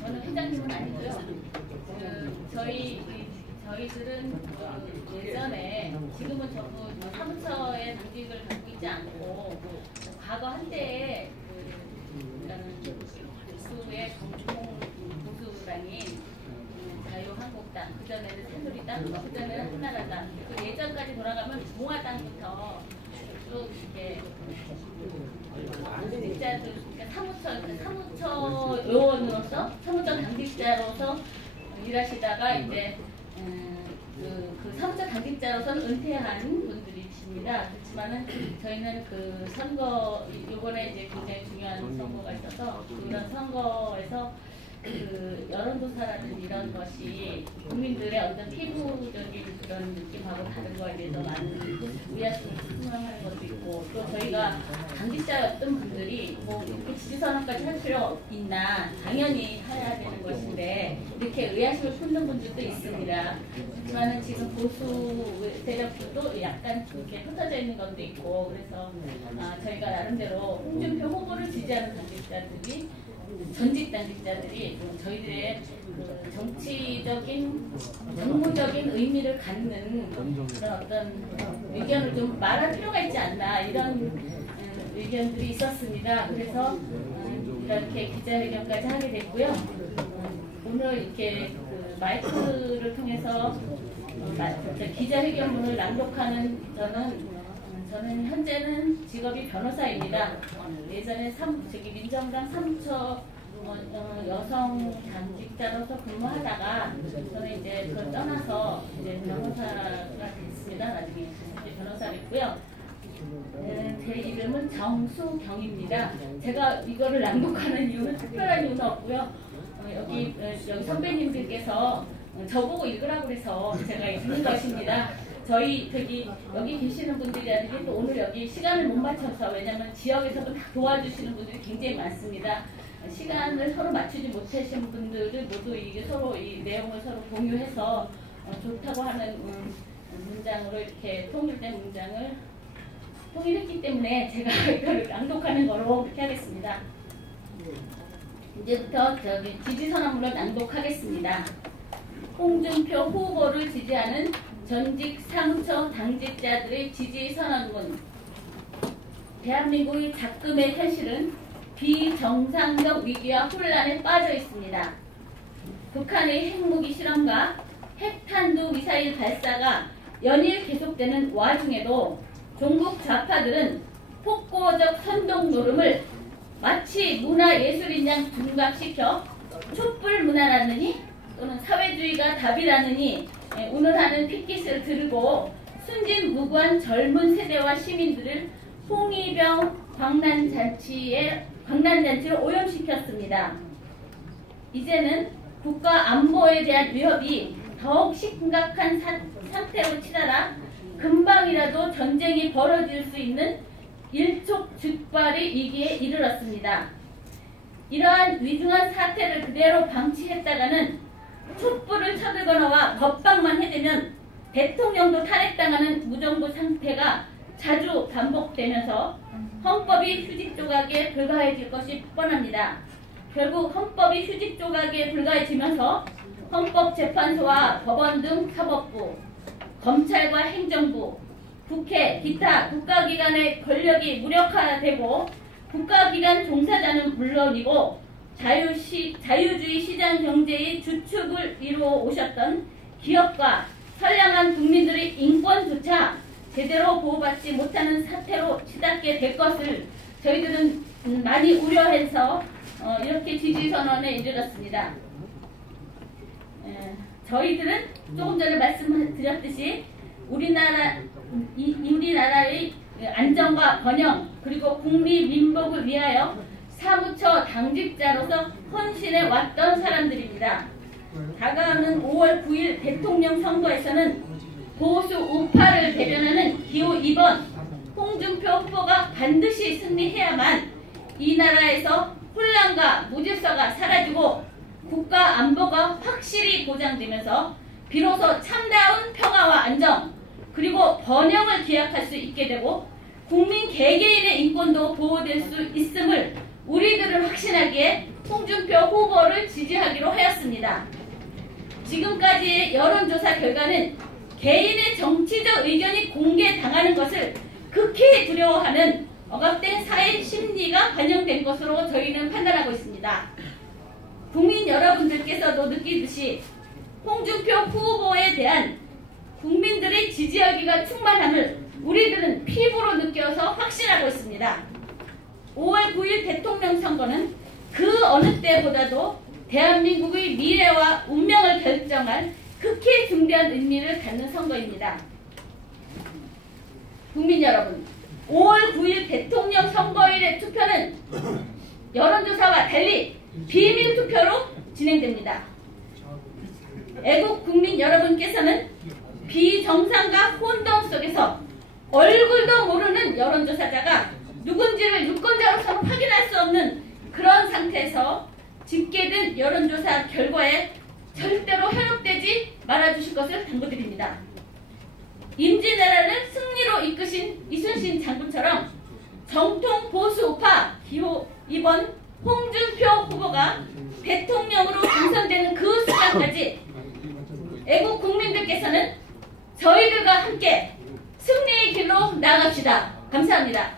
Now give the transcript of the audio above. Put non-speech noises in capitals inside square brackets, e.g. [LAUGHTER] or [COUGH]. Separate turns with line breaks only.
저는 회장님은 아니고요. 그 저희 저희들은 그 예전에 지금은 전부 뭐 사무처의 당직을 갖고 있지 않고 과거 한때에 그 보수의 정통 보수당인 음, 자유한국당 그 전에는 새누리당 그 전에는 한나라당 그 예전까지 돌아가면 공화당부터 쭉 이렇게 당직자들 그러니까 사무처 사무처 요원으로서 사무처 당직자로서 일하시다가 이제 음, 그, 그 사무처 당직자로서는 은퇴한 분들이십니다. 그렇지만은 저희는 그 선거 요번에 이제 굉장히 중요한 선거가 있어서 그런 선거에서 그 여론조사라는 이런 것이 국민들의 어떤 피부적인 그런 느낌하고 다른 거에 대해서 많은 의아심을 표명하는 것도 있고 또 저희가 당직자였던 분들이 뭐 이렇게 지지선언까지 할 필요 있나 당연히 해야 되는 것인데 이렇게 의아심을 품는 분들도 있습니다. 하지만은 지금 보수 세력들도 약간 이렇게 흩어져 있는 것도 있고 그래서 아, 저희가 나름대로 홍준표 후보를 지지하는 당직자들이 전직 당직자들이 저희들의 그 정치적인 정무적인 의미를 갖는 그런 어떤 의견을 좀 말할 필요가 있지 않나 이런 음, 의견들이 있었습니다. 그래서 음, 이렇게 기자회견까지 하게 됐고요. 음, 오늘 이렇게 그 마이크를 통해서 어, 마- 기자회견문을 낭독하는 저는 저는 현재는 직업이 변호사입니다. 예전에 삼, 저기 민정당 삼처 어, 어, 여성 당직자로서 근무하다가 저는 이제 그걸 떠나서 이제 변호사가 됐습니다. 나중에 변호사 됐고요. 네, 제 이름은 정수경입니다. 제가 이거를 낭독하는 이유는 특별한 이유는 없고요. 어, 여기, 어, 여기 선배님들께서 어, 저보고 읽으라고 그래서 제가 읽는 것입니다. 저희 저기 여기 계시는 분들이라든지 또 오늘 여기 시간을 못 맞춰서 왜냐하면 지역에서도 다 도와주시는 분들이 굉장히 많습니다. 시간을 서로 맞추지 못하신 분들을 모두 이게 서로 이 내용을 서로 공유해서 어, 좋다고 하는 음, 문장으로 이렇게 통일된 문장을 통일했기 때문에 제가 [LAUGHS] 이거를 낭독하는 거로 그렇게 하겠습니다. 이제부터 저기 지지선언문을 낭독하겠습니다. 홍준표 후보를 지지하는 전직 사무처 당직자들의 지지 선언문 대한민국의 작금의 현실은 비정상적 위기와 혼란에 빠져 있습니다. 북한의 핵무기 실험과 핵탄두 미사일 발사가 연일 계속되는 와중에도 종북 좌파들은 폭고적 선동 노름을 마치 문화예술인 양 둔갑시켜 촛불 문화라느니 또는 사회주의가 답이라느니 예, 운운하는 핏깃을 들고 순진무구한 젊은 세대와 시민들을 홍위병 광란잔치에 광란잔치로 오염시켰습니다. 이제는 국가 안보에 대한 위협이 더욱 심각한 사- 상태로 치달아 금방이라도 전쟁이 벌어질 수 있는 일촉즉발의 위기에 이르렀습니다. 이러한 위중한 사태를 그대로 방치했다가는 촛불을 쳐들거나와 법방만 해대면 대통령도 탄핵당하는 무정부 상태가 자주 반복되면서 헌법이 휴직 조각에 불과해질 것이 뻔합니다. 결국 헌법이 휴직 조각에 불과해지면서 헌법재판소와 법원 등 사법부, 검찰과 행정부, 국회, 기타 국가기관의 권력이 무력화되고 국가기관 종사자는 물론이고 자유시, 자유주의 시장 경제의 주축을 이루어 오셨던 기업과 선량한 국민들의 인권조차 제대로 보호받지 못하는 사태로 치닫게 될 것을 저희들은 음, 많이 우려해서 어, 이렇게 지지선언에 이르렀습니다. 에, 저희들은 조금 전에 말씀드렸듯이 우리나라 이, 우리나라의 안정과 번영 그리고 국민 민복을 위하여 사무처 당직자로서 헌신해 왔던 사람들입니다. 다가오는 5월 9일 대통령 선거에서는 보수 우파를 대변하는 기호 2번 홍준표 후보가 반드시 승리해야만 이 나라에서 혼란과 무질서가 사라지고 국가 안보가 확실히 보장되면서 비로소 참다운 평화와 안정 그리고 번영을 기약할 수 있게 되고 국민 개개인의 인권도 보호될 수 있음을 우리들은 확신하기에 홍준표 후보를 지지하기로 하였습니다. 지금까지의 여론조사 결과는 개인의 정치적 의견이 공개당하는 것을 극히 두려워하는 억압된 사회 심리가 반영된 것으로 저희는 판단하고 있습니다. 국민 여러분들께서도 느끼듯이 홍준표 후보에 대한 국민들의 지지하기가 충만함을 우리들은 피부로 느껴서 확신하고 있습니다. 5월 9일 대통령 선거는 그 어느 때보다도 대한민국의 미래와 운명을 결정할 극히 중대한 의미를 갖는 선거입니다. 국민 여러분, 5월 9일 대통령 선거일의 투표는 여론조사와 달리 비밀 투표로 진행됩니다. 애국 국민 여러분께서는 비정상과 혼돈 속에서 얼굴도 모르는 여론조사자가 누군지를 유권자로서 확인할 수 없는 그런 상태에서 집계된 여론조사 결과에 절대로 현혹되지 말아주실 것을 당부드립니다. 임진왜란을 승리로 이끄신 이순신 장군처럼 정통 보수 우파 기호 2번 홍준표 후보가 대통령으로 당선되는 그 순간까지 애국 국민들께서는 저희들과 함께 승리의 길로 나아갑시다. 감사합니다.